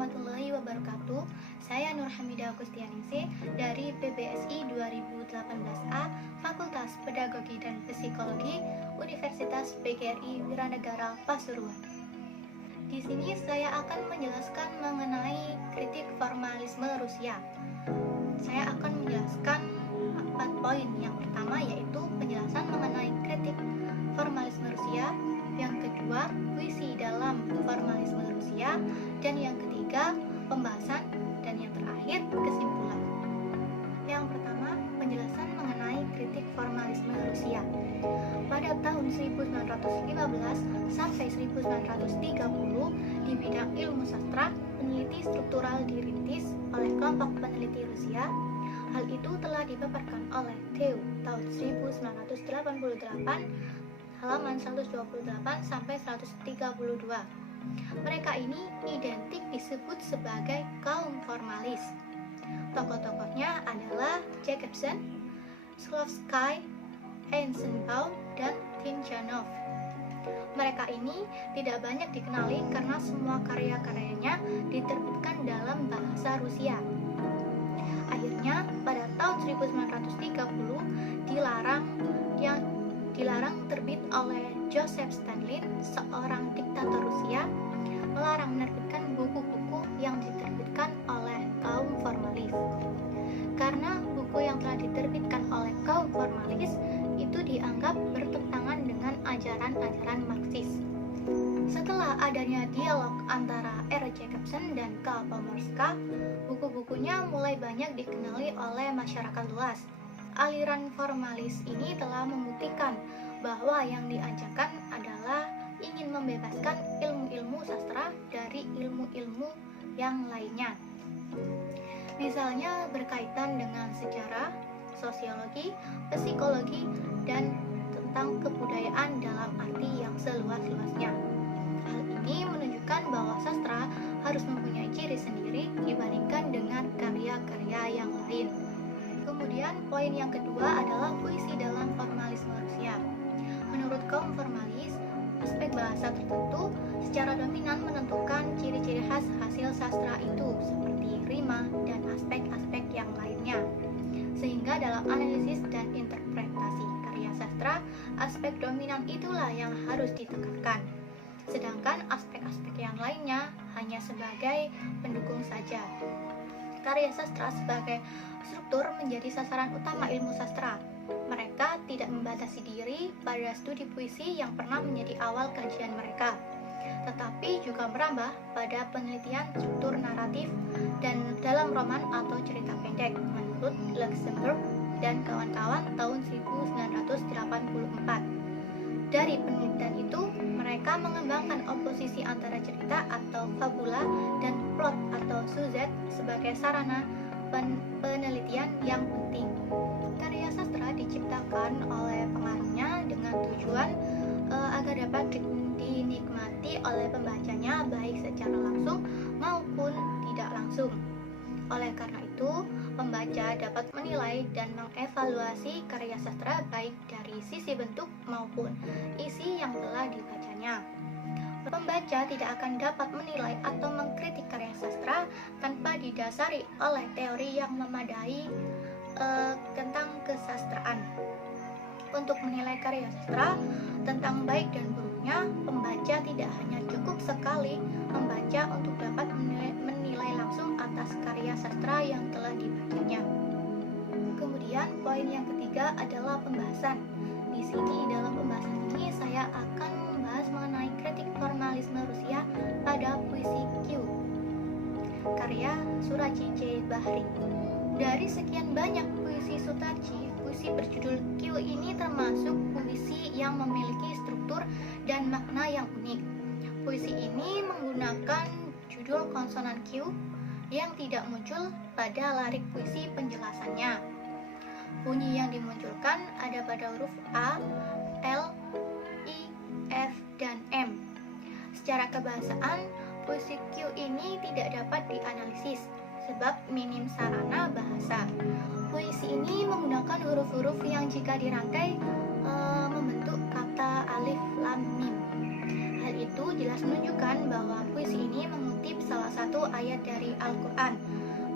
warahmatullahi wabarakatuh. Saya Nur Hamidah Gustianingsih dari PBSI 2018A, Fakultas Pedagogi dan Psikologi, Universitas PGRI Wiranegara Pasuruan. Di sini saya akan menjelaskan mengenai kritik formalisme Rusia. Saya akan menjelaskan 4 poin. Yang pertama yaitu penjelasan mengenai kritik formalisme Rusia, yang kedua puisi dalam formalisme Rusia, dan yang ketiga pembahasan, dan yang terakhir kesimpulan. Yang pertama, penjelasan mengenai kritik formalisme Rusia. Pada tahun 1915 sampai 1930 di bidang ilmu sastra, peneliti struktural dirintis oleh kelompok peneliti Rusia. Hal itu telah dipaparkan oleh Theo tahun 1988 halaman 128 sampai 132. Mereka ini identik disebut sebagai kaum formalis. Tokoh-tokohnya adalah Jacobson, Shklovsky, Eisenbaum, dan Tinchanov. Mereka ini tidak banyak dikenali karena semua karya-karyanya diterbitkan dalam bahasa Rusia. Akhirnya, pada tahun 1930 dilarang terbit oleh Joseph Stalin, seorang diktator Rusia, melarang menerbitkan buku-buku yang diterbitkan oleh kaum formalis. Karena buku yang telah diterbitkan oleh kaum formalis itu dianggap bertentangan dengan ajaran-ajaran Marxis. Setelah adanya dialog antara R. Jacobson dan K. Pomorska, buku-bukunya mulai banyak dikenali oleh masyarakat luas. Aliran formalis ini telah membuktikan bahwa yang diajarkan adalah ingin membebaskan ilmu-ilmu sastra dari ilmu-ilmu yang lainnya. Misalnya berkaitan dengan sejarah, sosiologi, psikologi, dan tentang kebudayaan dalam arti yang seluas-luasnya. Hal ini menunjukkan bahwa sastra harus mempunyai ciri sendiri dibandingkan dengan karya-karya yang lain. Kemudian poin yang kedua adalah puisi dalam formalisme Rusia. Menurut kaum formalis, aspek bahasa tertentu secara dominan menentukan ciri-ciri khas hasil sastra itu, seperti rima dan aspek-aspek yang lainnya. Sehingga dalam analisis dan interpretasi karya sastra, aspek dominan itulah yang harus ditekankan. Sedangkan aspek-aspek yang lainnya hanya sebagai pendukung saja. Karya sastra sebagai struktur menjadi sasaran utama ilmu sastra. Mereka tidak membatasi diri pada studi puisi yang pernah menjadi awal kajian mereka, tetapi juga merambah pada penelitian struktur naratif dan dalam roman atau cerita pendek menurut Luxemburg dan kawan-kawan tahun 1984. Dari penelitian itu, mereka mengembangkan oposisi antara cerita atau fabula dan plot atau sujet sebagai sarana penelitian yang penting. Karya sastra diciptakan oleh pengarangnya dengan tujuan agar dapat dinikmati oleh pembacanya baik secara langsung maupun tidak langsung. Oleh karena itu, pembaca dapat menilai dan mengevaluasi karya sastra baik dari sisi bentuk maupun isi yang telah dibacanya. Pembaca tidak akan dapat menilai atau mengkritik karya sastra tanpa didasari oleh teori yang memadai tentang kesastraan. Untuk menilai karya sastra tentang baik dan buruknya, pembaca tidak hanya cukup sekali membaca untuk dapat menilai langsung atas karya sastra yang telah dibacanya. Kemudian poin yang ketiga adalah pembahasan. Di sini dalam pembahasan ini saya akan membahas mengenai kritik formalisme Rusia pada puisi Q, karya Suraci J. Bahri. Dari sekian banyak puisi Suraci, puisi berjudul Q ini termasuk puisi yang memiliki struktur dan makna yang unik. Puisi ini menggunakan judul konsonan Q yang tidak muncul pada larik puisi penjelasannya. Bunyi yang dimunculkan ada pada huruf A, L, I, F, dan M. Secara kebahasaan, puisi Q ini tidak dapat dianalisis sebab minim sarana bahasa. Puisi ini menggunakan huruf-huruf yang jika dirangkai membentuk kata alif lam mim. Hal itu itu jelas menunjukkan bahwa puisi ini mengutip salah satu ayat dari Al-Quran.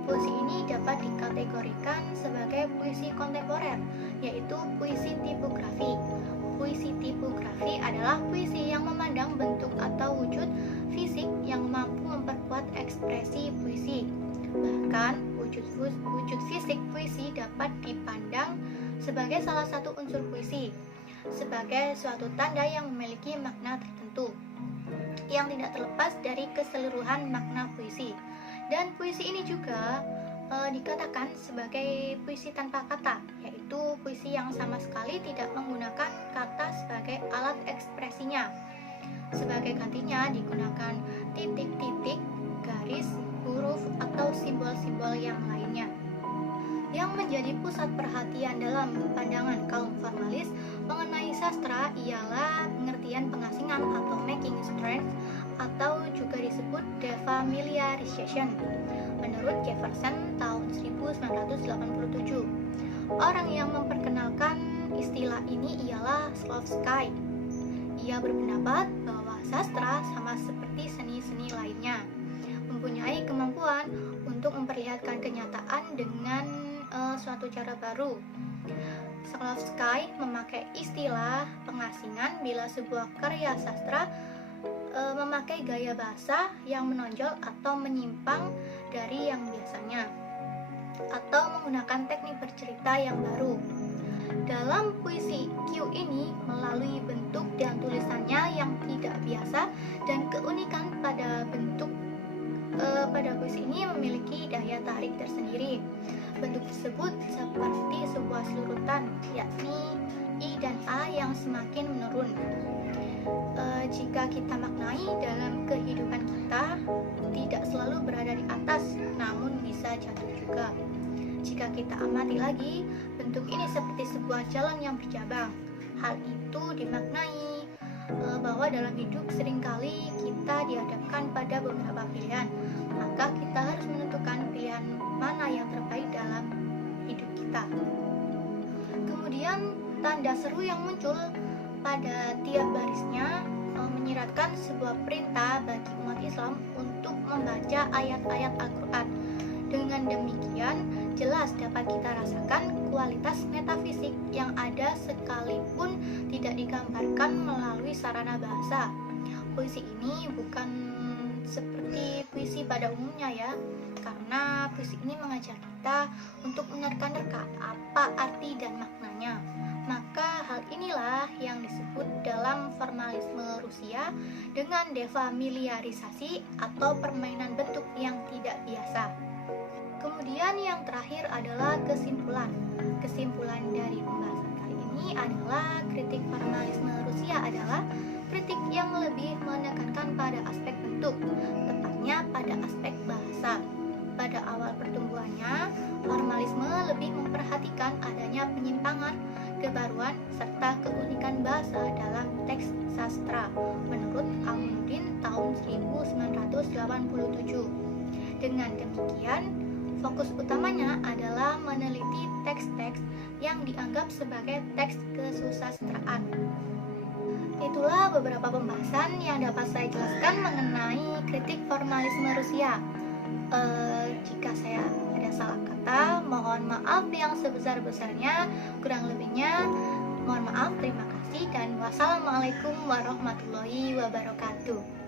Puisi ini dapat dikategorikan sebagai puisi kontemporer, yaitu puisi tipografi. Puisi tipografi adalah puisi yang memandang bentuk atau wujud fisik yang mampu memperkuat ekspresi puisi. Bahkan, wujud fisik puisi dapat dipandang sebagai salah satu unsur puisi, sebagai suatu tanda yang memiliki makna tertentu, yang tidak terlepas dari keseluruhan makna puisi. Dan puisi ini juga dikatakan sebagai puisi tanpa kata, yaitu puisi yang sama sekali tidak menggunakan kata sebagai alat ekspresinya. Sebagai gantinya digunakan titik-titik, garis, huruf, atau simbol-simbol yang lainnya. Yang menjadi pusat perhatian dalam pandangan kaum formalis mengenai sastra ialah pengertian pengasingan atau making strange, atau juga disebut defamiliarization. Menurut Jefferson tahun 1987, orang yang memperkenalkan istilah ini ialah Shklovsky. Ia berpendapat bahwa sastra sama seperti seni-seni lainnya, mempunyai kemampuan untuk memperlihatkan kenyataan dengan suatu cara baru. Shklovsky memakai istilah pengasingan bila sebuah karya sastra memakai gaya bahasa yang menonjol atau menyimpang dari yang biasanya, atau menggunakan teknik bercerita yang baru. Dalam puisi Q ini, melalui bentuk dan tulisannya yang tidak biasa dan keunikan pada bentuk pada puisi ini memiliki daya tarik tersendiri. Bentuk tersebut seperti sebuah selurutan, yakni I dan A yang semakin menurun. Jika kita maknai dalam kehidupan kita, tidak selalu berada di atas, namun bisa jatuh juga. Jika kita amati lagi, bentuk ini seperti sebuah jalan yang bercabang. Hal itu dimaknai bahwa dalam hidup seringkali kita dihadapkan pada beberapa pilihan, maka kita harus menentukan pilihan mana yang terbaik dalam hidup kita. Kemudian tanda seru yang muncul pada tiap barisnya menyiratkan sebuah perintah bagi umat Islam untuk membaca ayat-ayat Al-Quran. Dengan demikian, jelas dapat kita rasakan kualitas metafisik yang ada sekalipun tidak digambarkan melalui sarana bahasa. Puisi ini bukan seperti puisi pada umumnya ya, karena puisi ini mengajak kita untuk menerka-nerka apa arti dan maknanya. Maka hal inilah yang disebut dalam formalisme Rusia dengan defamiliarisasi atau permainan bentuk yang tidak biasa. Kemudian yang terakhir adalah kesimpulan. Kesimpulan dari pembahasan kali ini adalah kritik formalisme Rusia adalah kritik yang lebih menekankan pada aspek bentuk, tepatnya pada aspek bahasa. Pada awal pertumbuhannya, formalisme lebih memperhatikan adanya penyimpangan, kebaruan, serta keunikan bahasa dalam teks sastra menurut Amunuddin tahun 1987. Dengan demikian, fokus utamanya adalah meneliti teks-teks yang dianggap sebagai teks kesusastraan. Itulah beberapa pembahasan yang dapat saya jelaskan mengenai kritik formalisme Rusia. Jika saya ada salah kata, mohon maaf yang sebesar-besarnya. Kurang lebihnya, mohon maaf. Terima kasih dan wassalamualaikum warahmatullahi wabarakatuh.